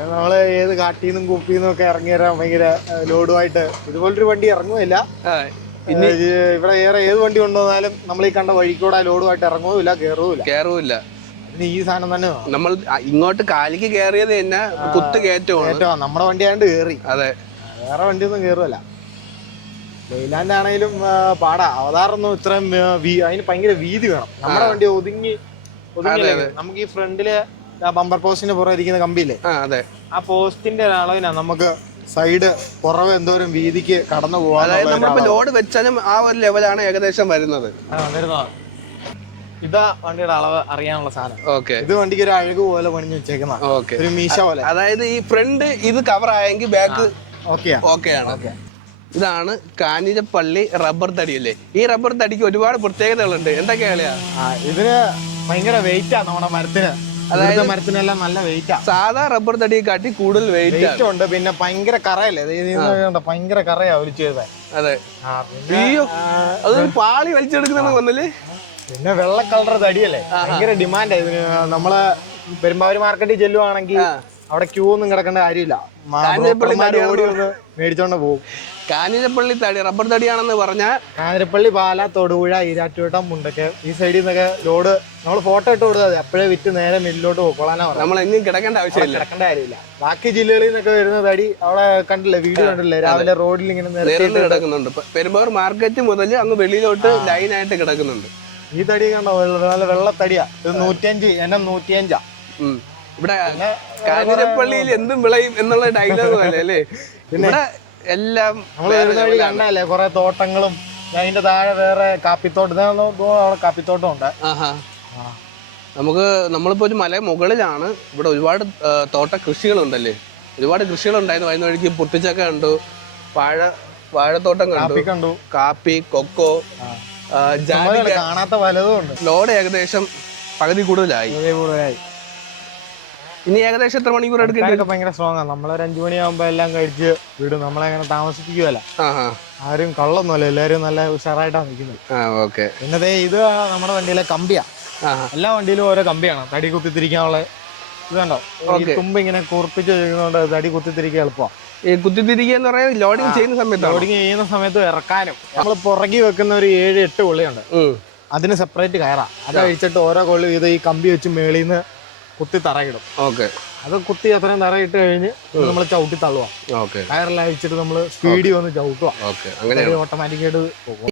നമ്മള് ഏത് കാട്ടീന്നും കുപ്പിന്നും ഒക്കെ ഇറങ്ങി വരാൻ ഭയങ്കര ലോഡുമായിട്ട് ഇതുപോലൊരു വണ്ടി ഇറങ്ങുമില്ല. ഇവിടെ ഏറെ ഏത് വണ്ടി കൊണ്ടുവന്നാലും നമ്മൾ ഈ കണ്ട വഴിക്കൂടെ ലോഡുമായിട്ട് ഇറങ്ങുമില്ല, കേറൂല. അതിന് ഈ സാധനം തന്നെ നമ്മൾ ഇങ്ങോട്ട് കാലിക്ക് കയറിയത് തന്നെ കുത്ത് കയറ്റമാണ്. നമ്മുടെ വണ്ടി ആയതുകൊണ്ട് കേറി. അതെ, വേറെ വണ്ടിയൊന്നും കേറുമല്ല. ലൈലാൻഡ് ആണെങ്കിലും പാടാ. അവതാറൊന്നും ഇത്രയും അതിന് ഭയങ്കര വീതി വേണം. നമ്മുടെ വണ്ടി ഒതുങ്ങി നമുക്ക് ഈ ഫ്രണ്ടില് ബമ്പർ പോസ്റ്റിന്റെ പുറകെ ഇരിക്കുന്ന കമ്പിയില്ലേ, ആ പോസ്റ്റിന്റെ അളവിനാ നമുക്ക് സൈഡ് പുറവ് എന്തോരം വീതിക്ക് കടന്നു പോകാൻ. ലോഡ് വെച്ചാലും ആ ഒരു ലെവലാണ് ഏകദേശം വരുന്നത്. ഇതാ വണ്ടിയുടെ അളവ് അറിയാനുള്ള സാധനം. ഇത് വണ്ടിക്ക് ഒരു അഴക് പോലെ പണിഞ്ഞു വെച്ചേക്കുന്ന ഒരു മീശ പോലെ. അതായത് ഈ ഫ്രണ്ട് ഇത് കവർ ആയെങ്കിൽ ബാക്ക് ഓക്കെയാണ്. ഇതാണ് കാഞ്ഞിരപ്പള്ളി റബ്ബർ തടി അല്ലേ? ഈ റബ്ബർ തടിക്ക് ഒരുപാട് പ്രത്യേകതകളുണ്ട്. എന്തൊക്കെയാ? ഇതിന് ഭയങ്കര വെയിറ്റാ നമ്മുടെ മരത്തിന്. അതായത് മരത്തിനെല്ലാം നല്ല വെയിറ്റാ. സാധാ റബ്ബർ തടിയെ കാട്ടി കൂടുതൽ വെയിറ്റ് ഉണ്ട്. പിന്നെ ഭയങ്കര കറയല്ലേ, ഭയങ്കര കറയാ ഒലിച്ചു ചെയ്തത്. അതെ, അതൊരു പാളി വലിച്ചെടുക്കുന്ന വന്നല്ലേ. പിന്നെ വെള്ള കളർ തടിയല്ലേ, ഭയങ്കര ഡിമാൻഡാ ഇതിന്. നമ്മള് പെരുമ്പാവൂർ മാർക്കറ്റിൽ ചെല്ലുവാണെങ്കിൽ അവിടെ ക്യൂ ഒന്നും കിടക്കേണ്ട കാര്യമില്ല. ഓടി വന്ന് മേടിച്ചോണ്ട് പോകും. കാഞ്ഞിരപ്പള്ളി തടി റബ്ബർ തടിയാണെന്ന് പറഞ്ഞാൽ കാഞ്ഞിരപ്പള്ളി, പാല, തൊടുപുഴ, ഈരാറ്റുപേട്ട, മുണ്ടക്കെ ഈ സൈഡിൽ നിന്നൊക്കെ ലോഡ് നമ്മൾ ഫോട്ടോ ഇട്ട് കൊടുത്താൽ മതി. അപ്പോഴേ വിറ്റ് നേരെ മില്ലിലോട്ട് പോയിക്കോളാനാ പറഞ്ഞത്. നമ്മൾ എങ്ങും കിടക്കേണ്ട കാര്യമില്ല. ബാക്കി ജില്ലകളിൽ നിന്നൊക്കെ വരുന്ന തടി അവിടെ കണ്ടില്ലേ, വീഡിയോ കണ്ടില്ലേ, രാവിലെ റോഡിൽ ഇങ്ങനെ നിരത്തി കിടക്കുന്നുണ്ട്. പെരുമ്പാവൂർ മാർക്കറ്റ് മുതൽ അങ്ങ് വെളിയിലോട്ട് ലൈനായിട്ട് കിടക്കുന്നുണ്ട്. ഈ തടി കണ്ടോ, നല്ല വെള്ളത്തടിയാ. ഇത് 105, എന്നെ 105. ഇവിടെ കാഞ്ഞിരപ്പള്ളിയിൽ എന്തും വിളയും എന്നുള്ള ഡയലോഗ് പോലെ അല്ലേ. പിന്നെ എല്ലാം നമ്മള് കണ്ടല്ലേ കുറെ തോട്ടങ്ങളും, അതിന്റെ താഴെ വേറെ കാപ്പിത്തോട്ടം, കാപ്പിത്തോട്ടം ഉണ്ട്. നമ്മളിപ്പോ ഒരു മല മുകളിലാണ്. ഇവിടെ ഒരുപാട് തോട്ട കൃഷികളുണ്ടല്ലേ, ഒരുപാട് കൃഷികളുണ്ടായിരുന്നു. അതിന് വഴിക്ക് പൊട്ടിച്ചക്ക കണ്ടു, വാഴത്തോട്ടം കണ്ടു, കാപ്പി, കൊക്കോ, കാണാത്ത പലതും ഉണ്ട്. ലോഡ് ഏകദേശം പകുതി കൂടുതലായി. ഇനി ഏകദേശം എത്ര മണിക്കൂർ എടുക്കും? ഭയങ്കര സ്ട്രോങ് ആണ്. നമ്മളൊരു 5 മണിയാകുമ്പോ എല്ലാം കഴിച്ച് വിടും. നമ്മളെങ്ങനെ താമസിപ്പിക്കുവല്ല, ആരും കള്ളൊന്നുമല്ല, എല്ലാരും നല്ല ഉഷാറായിട്ടാണ് നിൽക്കുന്നത്. പിന്നെ ഇത് നമ്മുടെ വണ്ടിയിലെ കമ്പിയാ. എല്ലാ വണ്ടിയിലും ഓരോ കമ്പിയാണ് തടി കുത്തിത്തിരിക്കാനുള്ള. ഇത് കണ്ടോ, തുമ്പ് ഇങ്ങനെ കുറിപ്പിച്ച് ചെയ്യുന്നതുകൊണ്ട് തടി കുത്തിത്തിരിക്കാൻ എളുപ്പമാണ്. കുത്തിത്തിരിക്കുക എന്ന് പറയുന്നത് ലോഡിങ് ചെയ്യുന്ന സമയത്ത് ഇറക്കാനും. നമ്മൾ പുറകി വെക്കുന്ന ഒരു 7-8 കൊള്ളിയുണ്ട്, അതിന് സെപ്പറേറ്റ് കയറാം. അത് കഴിച്ചിട്ട് ഓരോ കൊള്ളി ഇത് ഈ കമ്പി വെച്ച് മേളിൽ നിന്ന് കുത്തി തറയിടും. അത് കുത്തി അത്രയും തറയിട്ട് കഴിഞ്ഞ് നമ്മൾ ചവിട്ടി തള്ളുക. കയറെല്ലാം അഴിച്ചിട്ട് നമ്മൾ സ്പീഡിൽ വന്ന് ചവിട്ടുക. ഓട്ടോമാറ്റിക്കായിട്ട് പോകും.